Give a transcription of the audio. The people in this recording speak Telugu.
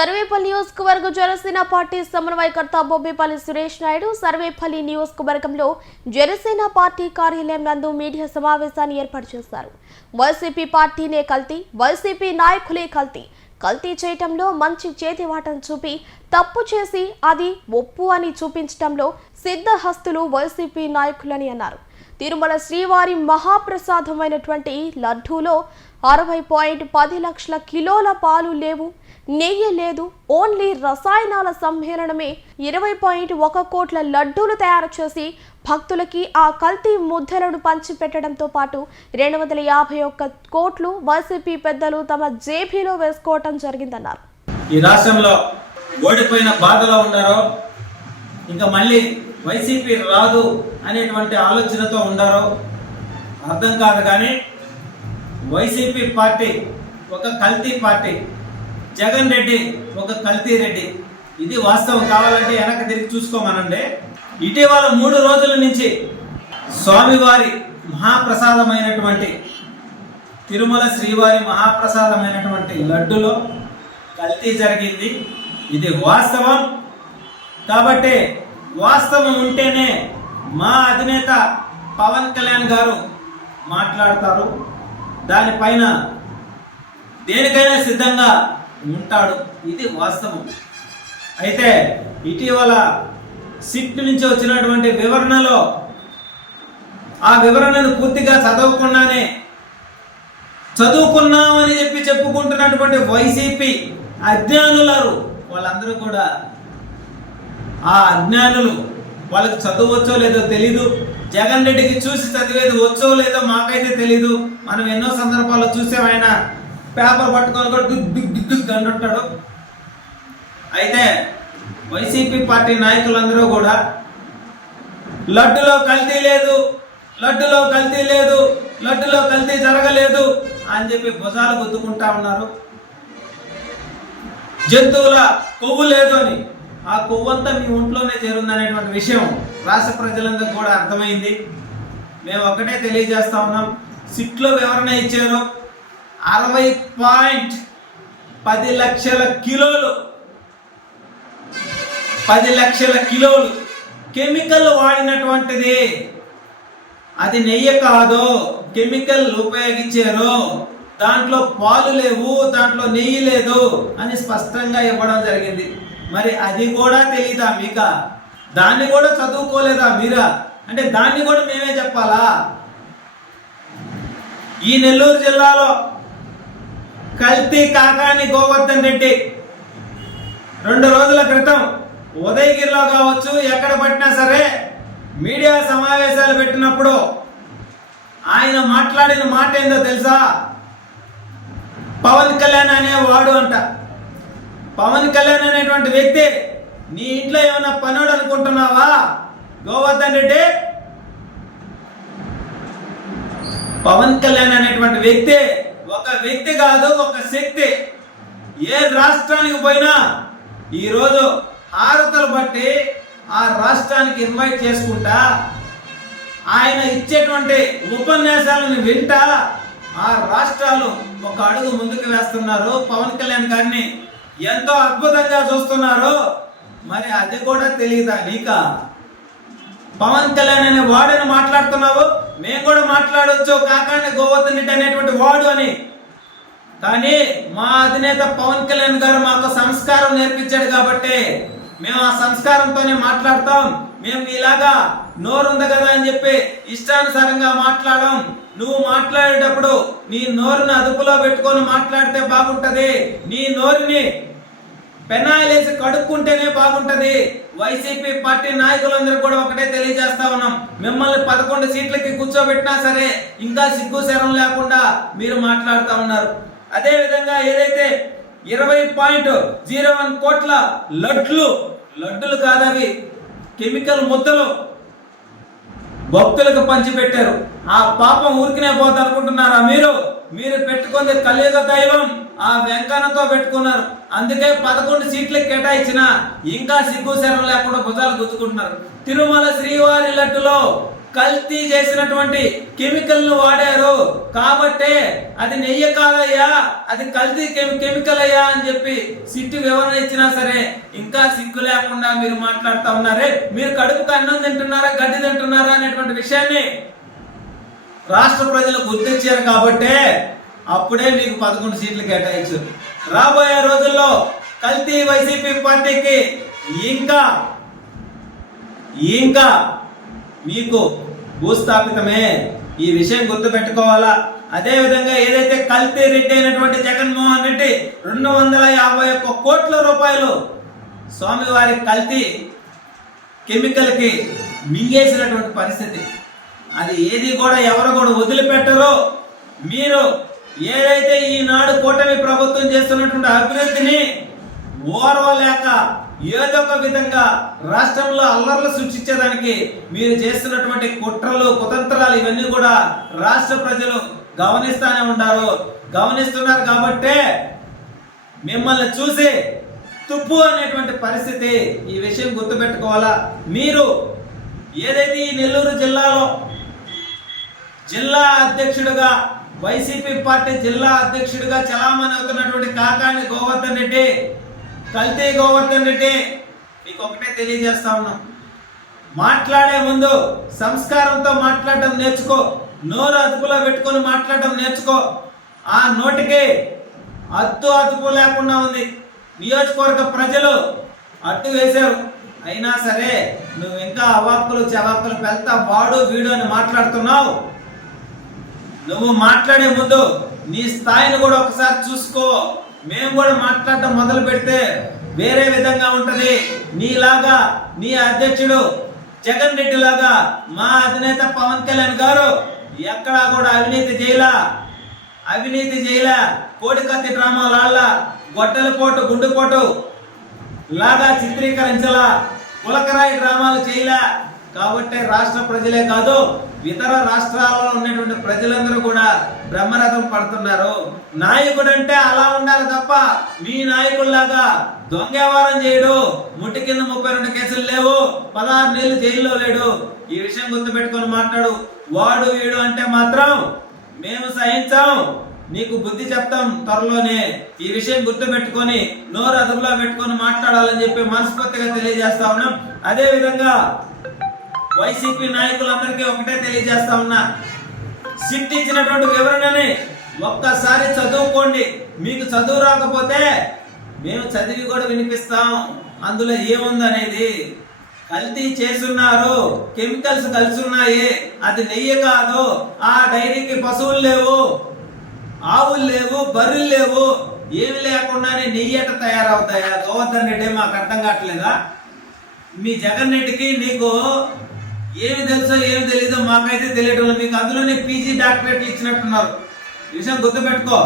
సర్వేపల్లి నియోజకవర్గ జనసేన పార్టీ సమన్వయకర్త బొబ్బేపల్లి సురేష్ నాయుడు సర్వేపల్లి నియోజకవర్గంలో జనసేన పార్టీ కార్యాలయం నందు మీడియా సమావేశాన్ని ఏర్పాటు చేశారు. వైసీపీ పార్టీనే కల్తీ, వైసీపీ నాయకులే కల్తీ చేయటంలో మంచి చేతివాటం చూపి తప్పు చేసి అది ఒప్పు అని చూపించడంలో సిద్ధహస్తులు వైసీపీ నాయకులని అన్నారు. తిరుమల శ్రీవారి మహాప్రసాదమైనటువంటి లడ్డూలో 60.10 లక్షల కిలోల పాలు లేవు, నెయ్యి లేదు, ఓన్లీ రసాయనాల సమ్మేళనమే 20.1 కోట్ల లడ్డూలు తయారు చేసి భక్తులకి ఆ కల్తీ ముద్దలను పంచిపెట్టడంతో పాటు 251 కోట్లు వైసీపీ పెద్దలు తమ జేబీలో వేసుకోవటం జరిగిందన్నారు. ఈ రాష్ట్రంలో ఓడిపోయిన బాధలో ఉన్నారో, ఇంకా మళ్ళీ వైసీపీ రాదు అనేటువంటి ఆలోచనతో ఉండారో అర్థం కాదు. కానీ వైసీపీ పార్టీ ఒక కల్తీ పార్టీ, జగన్ రెడ్డి ఒక కల్తీ రెడ్డి. ఇది వాస్తవం. కావాలంటే వెనక్కి తిరిగి చూసుకోమనండి. ఇటీవల 3 రోజుల నుంచి స్వామివారి మహాప్రసాదమైనటువంటి తిరుమల శ్రీవారి మహాప్రసాదమైనటువంటి లడ్డులో కల్తీ జరిగింది. ఇది వాస్తవం. కాబట్టి వాస్తవం ఉంటేనే మా అధినేత పవన్ కళ్యాణ్ గారు మాట్లాడతారు. దానిపైన దేనికైనా సిద్ధంగా ఉంటాడు. ఇది వాస్తవం. అయితే ఇటీవల సిట్ నుంచి వచ్చినటువంటి వివరణలో ఆ వివరణను పూర్తిగా చదువుకున్నామని చెప్పుకుంటున్నటువంటి వైసీపీ అజ్ఞానులారు వాళ్ళందరూ కూడా ఆ అజ్ఞానులు, వాళ్ళకి చదవచ్చో లేదో తెలీదు. జగన్ రెడ్డికి చూసి చదివేది వచ్చో లేదో మాకైతే తెలీదు. మనం ఎన్నో సందర్భాల్లో చూసాం. ఆయన పేపర్ పట్టుకొని కూడా దుగ్ అంటుంటాడు. అయితే వైసీపీ పార్టీ నాయకులందరూ కూడా లడ్డులో కల్తీ లేదు, లడ్డులో కల్తీ లేదు, లడ్డులో కల్తీ జరగలేదు అని చెప్పి భుజాలు గుద్దుకుంటా ఉన్నారు. జంతువుల కొవ్వు లేదు అని, ఆ కొవ్వంతా మీ ఒంట్లోనే చేరుందనేటువంటి విషయం రాష్ట్ర ప్రజలందరికీ కూడా అర్థమైంది. మేము ఒక్కటే తెలియజేస్తా ఉన్నాం. సిట్లో వివరణ ఇచ్చారు. 60.10 లక్షల కిలోలు, 10 లక్షల కిలోలు కెమికల్ వాడినటువంటిది. అది నెయ్యి కాదు, కెమికల్ ఉపయోగించారు. దాంట్లో పాలు లేవు, దాంట్లో నెయ్యి లేదు అని స్పష్టంగా ఇవ్వడం జరిగింది. మరి అది కూడా తెలీదా మీక? దాన్ని కూడా చదువుకోలేదా మీరా? అంటే దాన్ని కూడా మేమే చెప్పాలా? ఈ నెల్లూరు జిల్లాలో కల్తీ కాకాని గోవర్ధన్ రెడ్డి 2 రోజుల క్రితం ఉదయగిరిలో కావచ్చు, ఎక్కడ పట్టినా సరే మీడియా సమావేశాలు పెట్టినప్పుడు ఆయన మాట్లాడిన మాట ఏందో తెలుసా? పవన్ కళ్యాణ్ అనేవాడు అంట. పవన్ కళ్యాణ్ అనేటువంటి వ్యక్తి నీ ఇంట్లో ఏమైనా పనుడు అనుకుంటున్నావా గోవర్ధన్ రెడ్డి? పవన్ కళ్యాణ్ అనేటువంటి వ్యక్తి ఒక వ్యక్తి కాదు, ఒక శక్తి. ఏ రాష్ట్రానికి పోయినా ఈరోజు హారతలు బట్టి ఆ రాష్ట్రానికి ఇన్వైట్ చేసుకుంటా, ఆయన ఇచ్చేటువంటి ఉపన్యాసాలను వింటా ఆ రాష్ట్రాలు ఒక అడుగు ముందుకు వేస్తున్నారు. పవన్ కళ్యాణ్ గారిని ఎంతో అద్భుతంగా చూస్తున్నారు. మరి అది కూడా తెలియదా నీక? పవన్ కళ్యాణ్ అనే వాడని మాట్లాడుతున్నావు. మేము కూడా మాట్లాడవచ్చు కాకాని గోవర్ధన్ రెడ్డి అనేటువంటి వాడు అని. కానీ మా అధినేత పవన్ కళ్యాణ్ గారు మాకు సంస్కారం నేర్పించాడు కాబట్టి మేము ఆ సంస్కారంతోనే మాట్లాడతాం. మేము ఇలాగా నోరుంది కదా అని చెప్పి ఇష్టానుసారంగా మాట్లాడడం. నువ్వు మాట్లాడేటప్పుడు నీ నోరుని అదుపులో పెట్టుకొని మాట్లాడితే బాగుంటది. నీ నోరుని పెనాయిలేసి కడుక్కుంటేనే బాగుంటది. వైసీపీ పార్టీ నాయకులందరూ కూడా ఒకటే తెలియజేస్తా ఉన్నాం. మిమ్మల్ని 11 సీట్లకి కూర్చోబెట్టినా సరే ఇంకా సిగ్గు శరం లేకుండా మీరు మాట్లాడుతూ ఉన్నారు. అదే విధంగా ఏదైతే 20.01 కోట్ల లడ్డులు కాదవి కెమికల్ ముద్దలు భక్తులకు పంచిపెట్టారు. ఆ పాపం ఊరికినే పోతా అనుకుంటున్నారా మీరు పెట్టుకుంది కలియుగ దైవం ఆ వెంకన్నతో పెట్టుకున్నారు. అందుకే 11 సీట్లకు కేటాయించిన ఇంకా సిగ్గు శరం లేకుండా భుజాలు గుచ్చుకుంటున్నారు. తిరుమల శ్రీవారి లడ్డులో కల్తీ చేసినటువంటి కెమికల్ ను వాడారు కాబట్టే అది నెయ్యి కాదయ్యా, అది కల్తీ కెమికల్ అయ్యా అని చెప్పి సిట్టు వివరణ ఇచ్చినా సరే ఇంకా సిగ్గు లేకుండా మీరు మాట్లాడుతూ ఉన్నారే. మీరు కడుపుకు అన్నం తింటున్నారా, గడ్డి తింటున్నారా అనేటువంటి విషయాన్ని రాష్ట్ర ప్రజలు గుర్తించారు కాబట్టే అప్పుడే మీకు 11 సీట్లు కేటాయించారు. రాబోయే రోజుల్లో కల్తీ వైసీపీ పార్టీకి ఇంకా మీకు భూస్థాపితమే. ఈ విషయం గుర్తుపెట్టుకోవాలా. అదే విధంగా ఏదైతే కల్తీ రెడ్డి అయినటువంటి జగన్మోహన్ రెడ్డి 251 కోట్ల రూపాయలు స్వామివారి కల్తీ కెమికల్ కి మింగేసినటువంటి పరిస్థితి, అది ఏది కూడా ఎవరు కూడా వదిలిపెట్టరు. మీరు ఏదైతే ఈనాడు కూటమి ప్రభుత్వం చేస్తున్నటువంటి అభివృద్ధిని ఓర్వలేక ఏదో ఒక విధంగా రాష్ట్రంలో అల్లర్లు సృష్టించేదానికి మీరు చేస్తున్నటువంటి కుట్రలు కుతంత్రాలు ఇవన్నీ కూడా రాష్ట్ర ప్రజలు గమనిస్తున్నారు కాబట్టే మిమ్మల్ని చూసి తుప్పు అనేటువంటి పరిస్థితి. ఈ విషయం గుర్తుపెట్టుకోవాలా. మీరు ఏదైతే ఈ నెల్లూరు జిల్లాలో జిల్లా అధ్యక్షుడిగా వైసీపీ పార్టీ జిల్లా అధ్యక్షుడిగా చలామణి అవుతున్నటువంటి కాకాని గోవర్ధన్ రెడ్డి, కల్తీ గోవర్ధన్ రెడ్డి, మీకు ఒకటే తెలియజేస్తా ఉన్నాం, మాట్లాడే ముందు సంస్కారంతో మాట్లాడటం నేర్చుకో. నోరు అదుపులో పెట్టుకొని మాట్లాడటం నేర్చుకో. ఆ నోటికి అదుపు లేకుండా ఉంది. నియోజకవర్గ ప్రజలు అడ్డు వేశారు. అయినా సరే నువ్వు ఇంకా అవాక్కులు చవాక్కులు పెళ్తా వాడు వీడు అని మాట్లాడుతున్నావు. నువ్వు మాట్లాడే ముందు నీ స్థాయిని కూడా ఒకసారి చూసుకో. మేము కూడా మాట్లాడటం మొదలు పెడితే వేరే విధంగా ఉంటది. నీలాగా నీ అధ్యక్షుడు జగన్ రెడ్డి లాగా మా అధినేత పవన్ కళ్యాణ్ గారు ఎక్కడా కూడా అవినీతి చేయలే. కోడికత్తి డ్రామాల గొడ్డలపోటు గుండుపోటు లాగా చిత్రీకరించలా, పులకరాయి డ్రామాలు చేయలే. కాబట్టి రాష్ట్ర ప్రజలే కాదు ఇతర రాష్ట్రాల్లో ఉన్నటువంటి ప్రజలందరూ కూడా బ్రహ్మరథం పడుతున్నారు. నాయకుడు అంటే అలా ఉండాలి తప్ప మీ నాయకుల్లాగా దొంగ వ్యవహారం చేయడు. ముట్టి కింద 32 కేసులు లేవు, 16 నెలలు జైల్లో లేడు. ఈ విషయం గుర్తుపెట్టుకొని మాట్లాడు. వాడు వీడు అంటే మాత్రం మేము సహించాం, నీకు బుద్ధి చెప్తాం త్వరలోనే. ఈ విషయం గుర్తుపెట్టుకొని నోరు అదుపులో పెట్టుకొని మాట్లాడాలని చెప్పి మనస్ఫూర్తిగా తెలియజేస్తా ఉన్నాం. అదే విధంగా వైసీపీ నాయకులందరికీ ఒకటే తెలియజేస్తా ఉన్నా, సిట్ ఇచ్చినటువంటి వివరణని ఒక్కసారి చదువుకోండి. మీకు చదువు రాకపోతే మేము చదివి కూడా వినిపిస్తాం అందులో ఏముందనేది. కల్తీ చేస్తున్నారు, కెమికల్స్ కలిసి ఉన్నాయి, అది నెయ్యి కాదు. ఆ డైరీకి పశువులు లేవు, ఆవులు లేవు, బర్రెలు లేవు. ఏమి లేకుండానే నెయ్యి ఎట తయారవుతాయా? గోవర్ధన్ రెడ్డి మాకు అర్థం కావట్లేదా? మీ జగన్ రెడ్డికి నీకు ఏమి తెలుసో ఏమి తెలీదో మాకైతే తెలియటం. మీకు అందులోనే పీజీ డాక్టరేట్లు ఇచ్చినట్టున్నారు. ఈ విషయం గుర్తుపెట్టుకో.